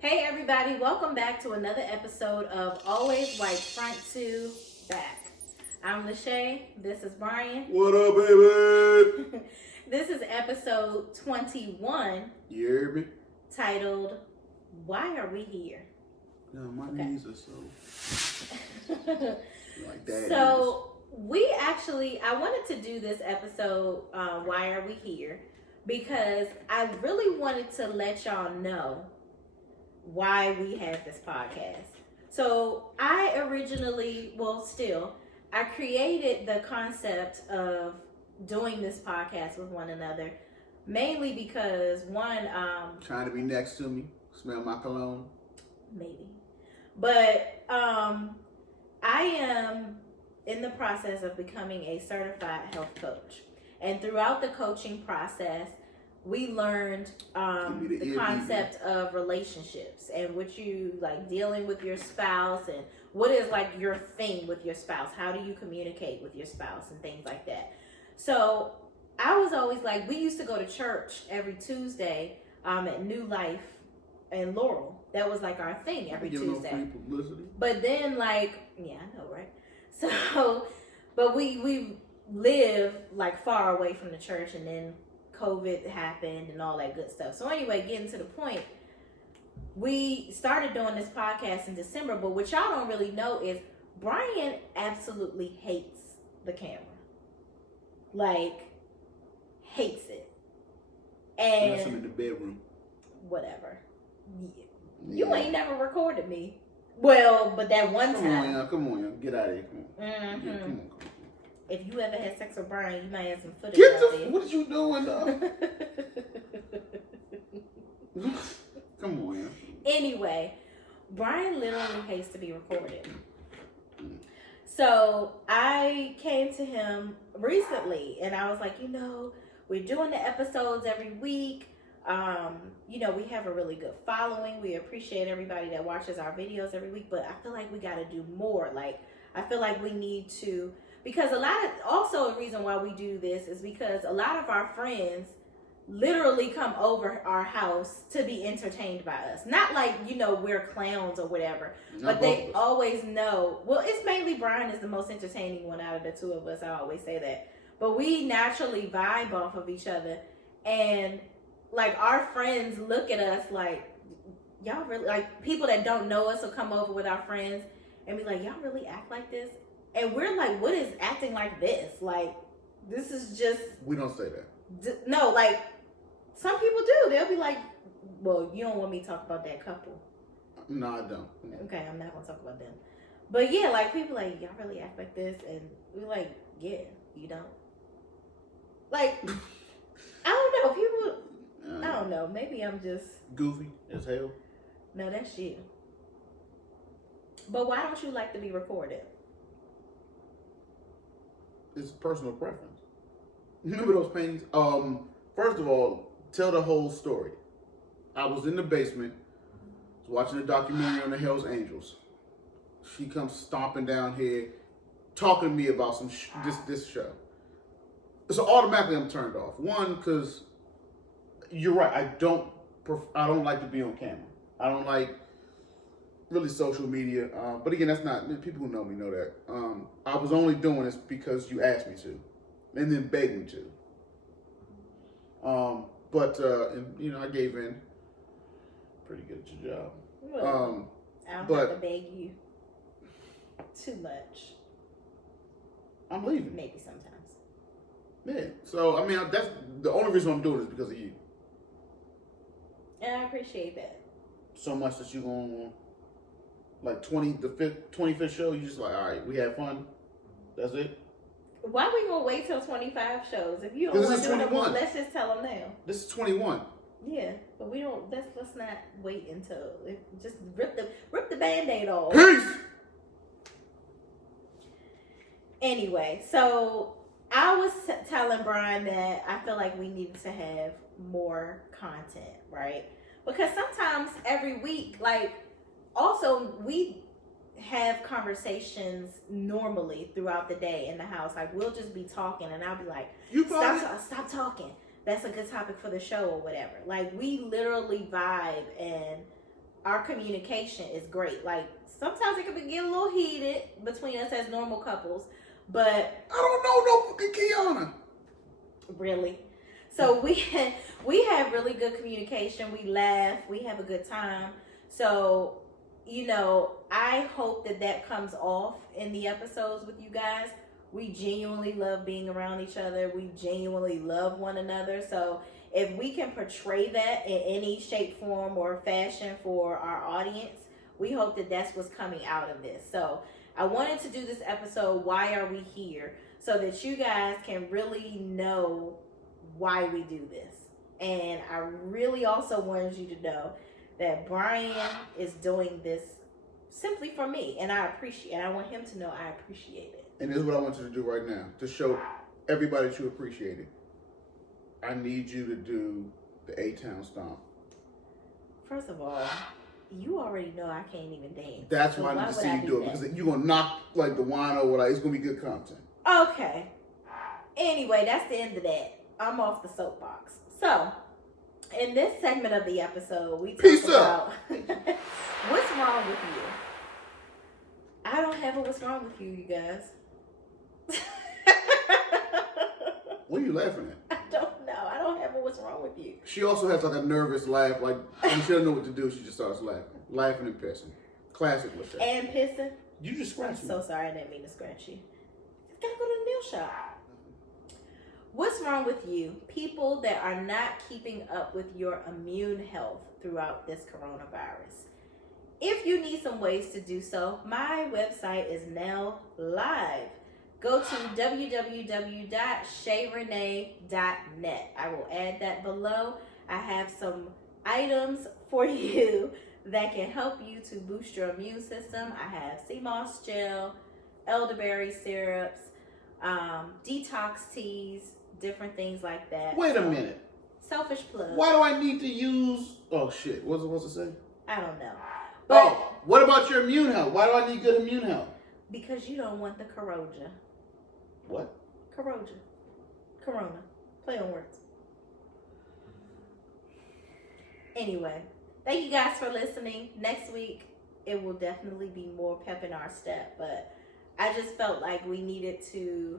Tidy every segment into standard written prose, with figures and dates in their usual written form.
Hey everybody, welcome back to another episode of Always White Front to Back. I'm Lachey, this is Brian. What up, baby? This is episode 21. You hear me? Titled, Why Are We Here? No, my knees are so like that. So I wanted to do this episode, Why Are We Here? Because I really wanted to let y'all know why we have this podcast. So I created the concept of doing this podcast with one another, mainly because trying to be next to me, smell my cologne. Maybe. But I am in the process of becoming a certified health coach. And throughout the coaching process, we learned the concept of relationships and what you like dealing with your spouse and what is like your thing with your spouse. How do you communicate with your spouse and things like that. So I was always like, we used to go to church every Tuesday at New Life in Laurel. That was like our thing every Tuesday. No free publicity. But then I know, right? So, but we live like far away from the church, and then COVID happened and all that good stuff. So anyway, getting to the point, we started doing this podcast in December, but what y'all don't really know is Brian absolutely hates the camera. Like, hates it. And unless I'm in the bedroom. Whatever. Yeah. You ain't never recorded me. Well, but that one time. Come on, y'all. Get out of here. Come on. Mm-hmm. Yeah, come on. If you ever had sex with Brian, you might have some footage Get out there. What are you doing, though? Come on, y'all. Anyway, Brian literally hates to be recorded. So I came to him recently and I was like, we're doing the episodes every week. We have a really good following. We appreciate everybody that watches our videos every week, but I feel like we got to do more. Like, I feel like we need to, because also a reason why we do this is because a lot of our friends literally come over our house to be entertained by us. Not like, we're clowns or whatever, but they always know. Well, it's mainly Brian is the most entertaining one out of the two of us. I always say that. But we naturally vibe off of each other. And like our friends look at us like, y'all really, like people that don't know us will come over with our friends and be like, y'all really act like this? And we're like, what is acting like this? Like, this is just... We don't say that. No, like, some people do. They'll be like, well, you don't want me to talk about that couple. No, I don't. Okay, I'm not going to talk about them. But yeah, like, people like, y'all really act like this? And we're like, yeah, you don't. Like, I don't know. People... I don't know. Maybe I'm just... Goofy as hell. No, that's you. But why don't you like to be recorded? It's personal preference. Remember those paintings? First of all, tell the whole story. I was in the basement, watching a documentary on the Hells Angels. She comes stomping down here, talking to me about some this show. So automatically I'm turned off. One, because you're right. I don't like to be on camera. I don't like really social media. But again, that's not, people who know me know that. I was only doing this because you asked me to, and then begged me to. I gave in. Pretty good at your job. Well, I don't have to beg you too much. I'm leaving. Maybe sometimes. Yeah. So that's the only reason I'm doing it is because of you. And I appreciate that. So much that you going like 25th show, you just like, all right, we had fun. That's it. Why we gonna wait till 25 shows? If you don't want to do it, well, let's just tell them now. This is 21. Yeah, but we don't. Let's not wait until just rip the Band-Aid off. Peace. Anyway, so I was telling Brian that I feel like we need to have more content, right? Because sometimes every week, like, also we have conversations normally throughout the day in the house. Like, we'll just be talking and I'll be like, stop talking. That's a good topic for the show or whatever. Like, we literally vibe and our communication is great. Like sometimes it can get a little heated between us as normal couples, but I don't know no fucking Kiana. really. So we have really good communication. We laugh. We have a good time. So, you know, I hope that comes off in the episodes with you guys. We genuinely love being around each other. We genuinely love one another. So if we can portray that in any shape, form, or fashion for our audience, we hope that that's what's coming out of this. So I wanted to do this episode, Why Are We Here? So that you guys can really know why we do this. And I really also wanted you to know that Brian is doing this simply for me. And I want him to know I appreciate it. And this is what I want you to do right now to show everybody that you appreciate it. I need you to do the A-Town Stomp. First of all, you already know I can't even dance. That's so why I need to see you do it, that? because you're going to knock like the wine over. Like, it's going to be good content. Okay. Anyway, that's the end of that. I'm off the soapbox. So, in this segment of the episode, we talk about what's wrong with you. I don't have a what's wrong with you, you guys. What are you laughing at? I don't know. I don't have a what's wrong with you. She also has like a nervous laugh. Like, when she doesn't know what to do, she just starts laughing. Laughing and pissing. Classic Lachey. And pissing. You just I'm scratched me. so sorry. I didn't mean to scratch you. Gotta go to the nail shop. What's wrong with you? People that are not keeping up with your immune health throughout this coronavirus. If you need some ways to do so, my website is now live. Go to www.shayrenee.net. I will add that below. I have some items for you that can help you to boost your immune system. I have sea moss gel, elderberry syrups, detox teas, different things like that. Wait a minute. Selfish plug. Why do I need to use... Oh, shit. What's it supposed to say? I don't know. But what about your immune health? Why do I need good immune health? because you don't want the corona. What? Corona. Play on words. Anyway, thank you guys for listening. Next week, it will definitely be more pep in our step. But I just felt like we needed to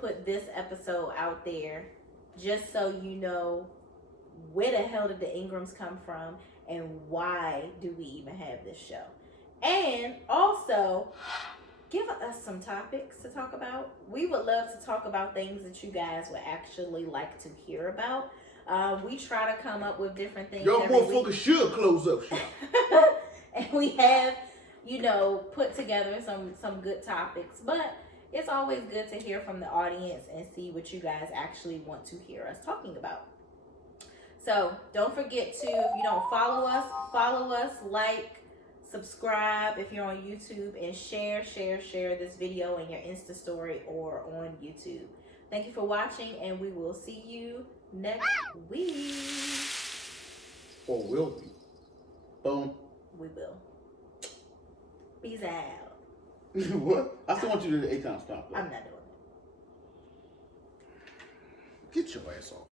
put this episode out there just so you know where the hell did the Ingrams come from and why do we even have this show. And also, give us some topics to talk about. We would love to talk about things that you guys would actually like to hear about. We try to come up with different things. Y'all motherfuckers should close up shop. And we have, put together some good topics. But it's always good to hear from the audience and see what you guys actually want to hear us talking about. So don't forget to, if you don't follow us, like, subscribe if you're on YouTube, and share this video in your Insta story or on YouTube. Thank you for watching, and we will see you next week. Or will we? Boom. We will. Peace out. What? I still want you to do the 8 times stop. I'm not doing it. Get your ass off.